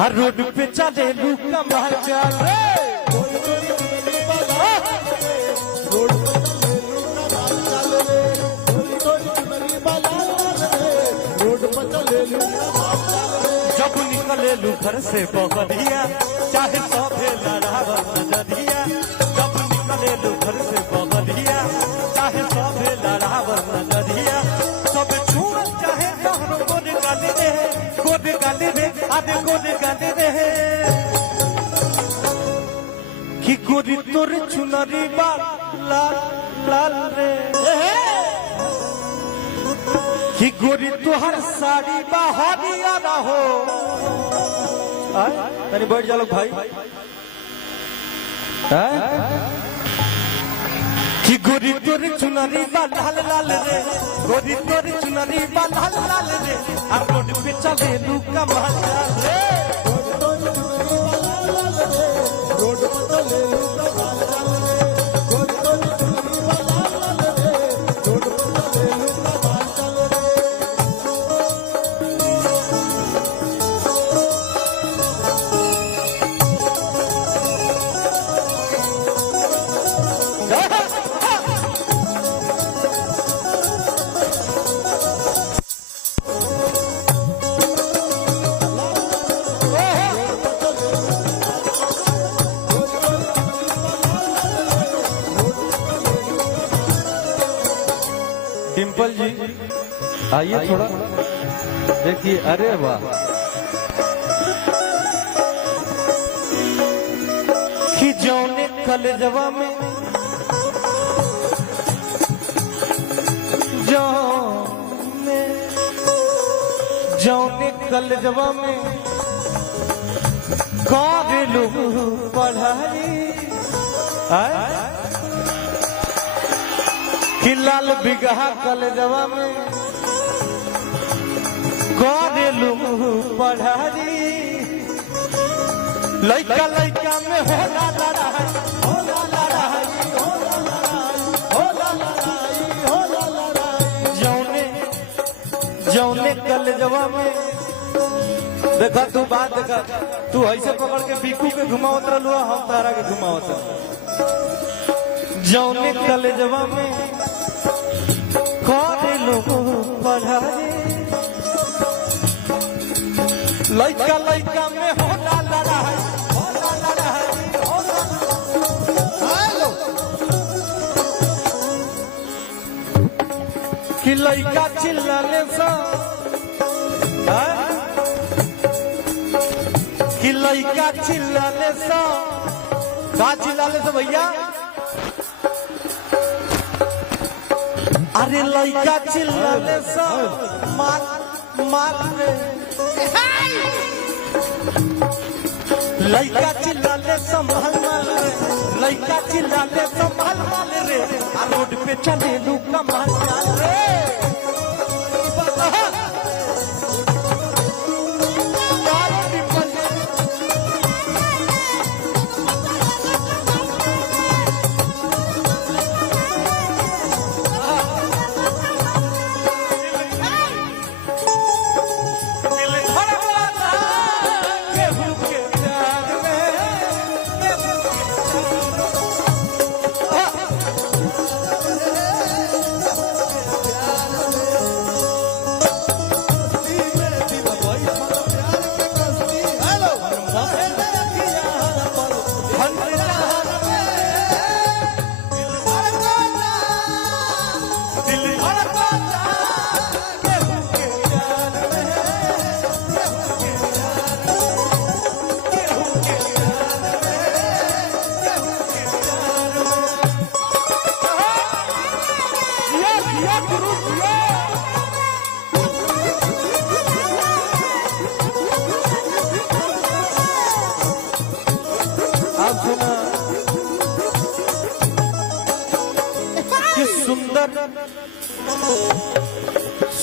हर road पे चले लू कमाल चाल रे जब निकले लू घर से बहरिया चाहे सभे लड़ावर नजरिया जब निकले लू घर से बहरिया चाहे सभे लड़ावर नजरिया सब छुआ चाहे तोहर गोद गाली रे आधे गोद गाली रे कि गोरी तोर चुनरी बाल लाल लाल रे कि गोरी तोहर साड़ी बहरिया ना हो तनी बैठ जा लोग भाई कि गोरी तोर चुनरी बा लाल लाल रे गोरी तोर चुनरी बा लाल लाल रे आ रोड पे चले लू कमाल रे रोड पे चले लू कमाल डिम्पल जी आइए थोड़ा देखिए अरे वाह कि जौने कलेजवा में जौने कलेजवा में करेलू पढ़ाई कि लाल बिगहा कलेजवा में करेलू पढ़ाई लइका लइका में होला लड़ाई होला लड़ाई होला लड़ाई होला लड़ाई होला लड़ाई जौने कलेजवा में देखा तू बात देखा तू ऐसे पकड़ के बीकू के घुमावत रहलू हम तारा के घुमावत जौने कलेजवा में करेलू पढ़ाई लइका लइका में होला लड़ाई होला लड़ाई होला हेलो कि लइका चिल्लाले सा कि लइका चिल्लाले सा का चिल्लाले सा भैया अरे लइका चिल्लाले सा मार मार रे लइका चिल्लाले संभाल माल रे लइका चिल्लाले संभाल माल रे आ रोड पे चले लू कमाल चाल रे सुंदर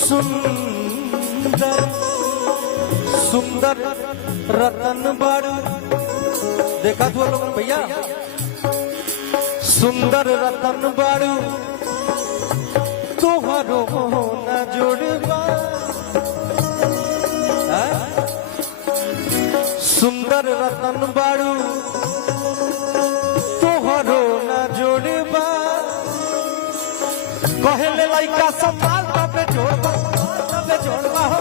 सुंदर सुंदर रतन बारू देखा तू लोग भैया सुंदर रतन बारू तोहरो न जोड़बा सुंदर रतन बाड़ू तोहरो ना जोड़बा कहले लइका संभाल तबे जोड़बा हो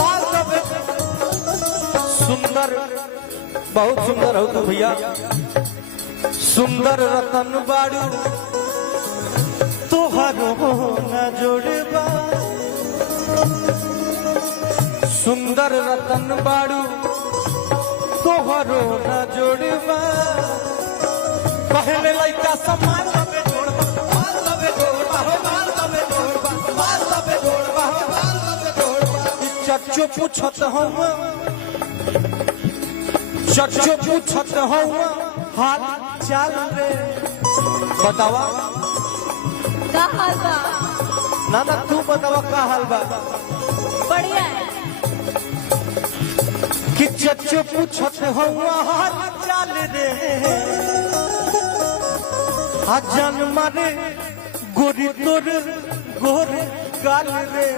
माल तबे सुंदर बहुत सुंदर हो तू भैया सुंदर रतन बाड़ू तोहरो ना जोड़बा सुंदर रतन बाड़ू तोहरो ना जोड़बा कहले लइका समान तबे जोड़बा माल तबे जोड़बा हो माल तबे जोड़बा माल तबे जोड़बा हो माल तबे जोड़बा चच्चो पूछत हम हाल चाल रे बतावा का हाल बा ना तू बतावा का हाल बा बढ़िया है कि चच्चो पूछत हुआ हाल चाल रे जान मारे गोरी तोर गोरे गाल रे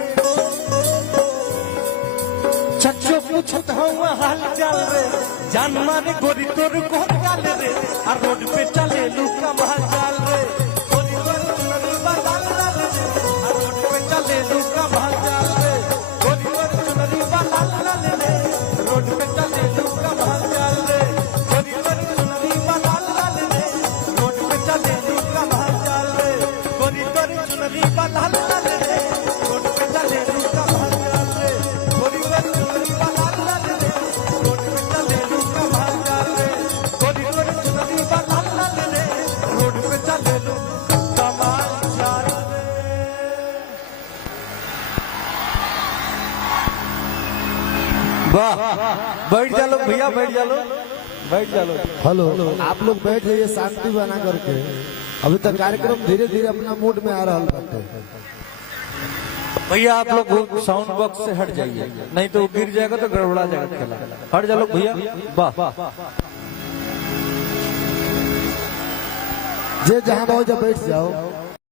चच्चो पूछत हुआ हाल चाल रे जान मारे गोरी तोर गोरे गाल रे आ रोड पे चले लुका महल चाल रे गोरी तोर चुनरी बाल लाल रे आ रोड पे चले लुका महल चाल रे गोरी तोर चुनरी बाल लाल रे रोड पे चले लुका महल चाल रे गोरी तोर चुनरी बाल लाल रे रोड पे चले लुका महल चाल रे गोरी तोर चुनरी बाल लाल रे रोड पे चले लुका महल चाल रे गोरी तोर चुनरी बाल लाल रे रोड पे चले लुका महल चाल रे गोरी तोर चुनरी बाल लाल रे रोड पे चले लुका महल चाल रे वाह बैठ जा लो भैया बैठ जा लो हेलो आप लोग बैठ जाइए शांति बना करके अभी तक कार्यक्रम धीरे धीरे अपना मूड में आ रहा है भैया आप लोग साउंड बॉक्स से हट जाइए नहीं तो गिर जाएगा तो गड़बड़ा जाएगा खेला हट जा लो भैया वाह जे जहाँ बहुत बैठ जाओ